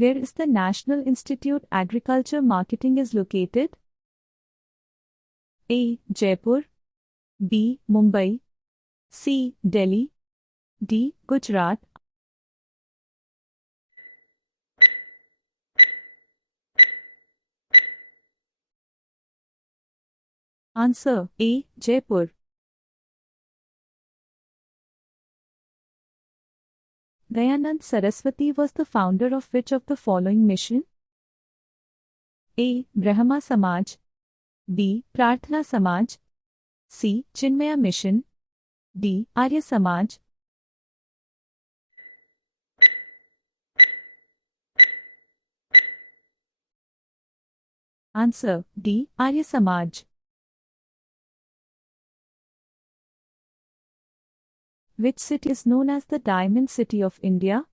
Where is the National Institute Agriculture Marketing is located? A. Jaipur, B. Mumbai, C. Delhi, D. Gujarat. Answer A. Jaipur. Dayanand Saraswati was the founder of which of the following mission? A. Brahma Samaj, B. Prarthana Samaj, C. Chinmaya Mission, D. Arya Samaj. Answer D. Arya Samaj. Which city is known as the Diamond City of India?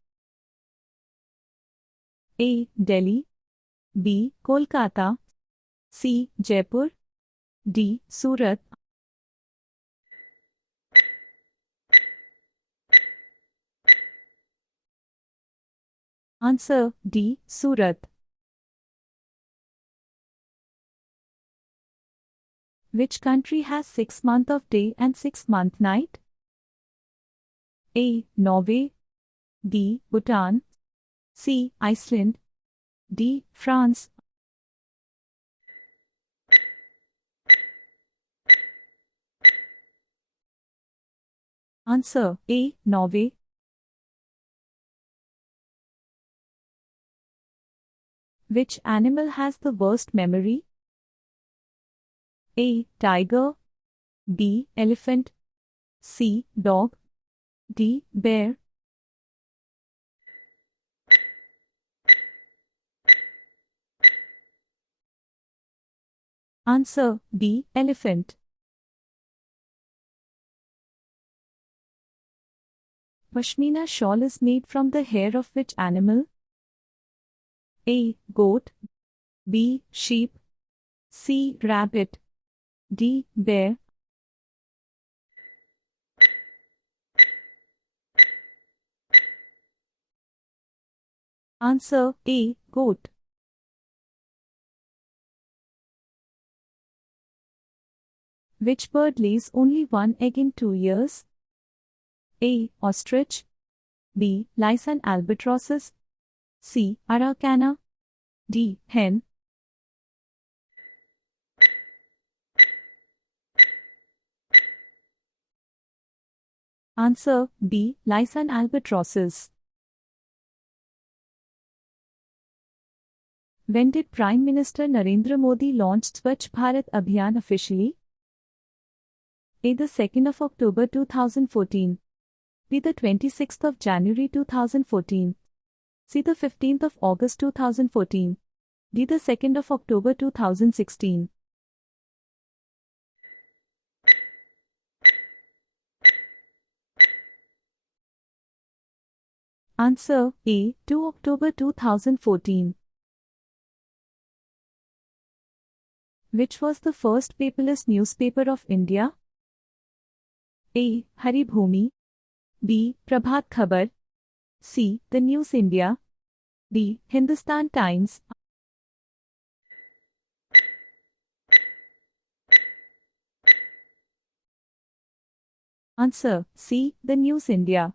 A. Delhi, B. Kolkata, C. Jaipur, D. Surat. Answer D. Surat. Which country has 6 months of day and 6 month night? A. Norway, B. Bhutan, C. Iceland, D. France. Answer A. Norway. Which animal has the worst memory? A. Tiger, B. Elephant, C. Dog, D. Bear. Answer B. Elephant. Pashmina shawl is made from the hair of which animal? A. Goat, B. Sheep, C. Rabbit, D. Bear. Answer A. Goat. Which bird lays only one egg in 2 years? A. Ostrich, B. Lice and albatrosses, C. Araucana, D. Hen. Answer B. Lice and albatrosses. When did Prime Minister Narendra Modi launch Swachh Bharat Abhiyan officially? A. The 2nd of October 2014, B. The 26th of January 2014, C. The 15th of August 2014, D. The 2nd of October 2016. Answer A. 2 October 2014. Which was the first paperless newspaper of India? A. Hari Bhumi, B. Prabhat Khabar, C. The News India, D. Hindustan Times. Answer C. The News India.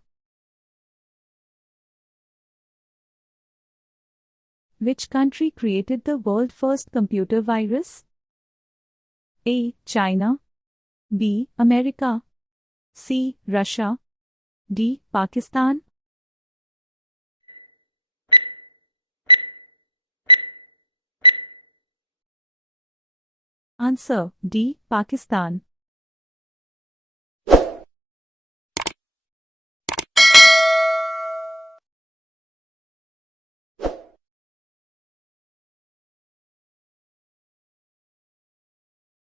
Which country created the world's first computer virus? A. China, B. America, C. Russia, D. Pakistan. Answer D. Pakistan.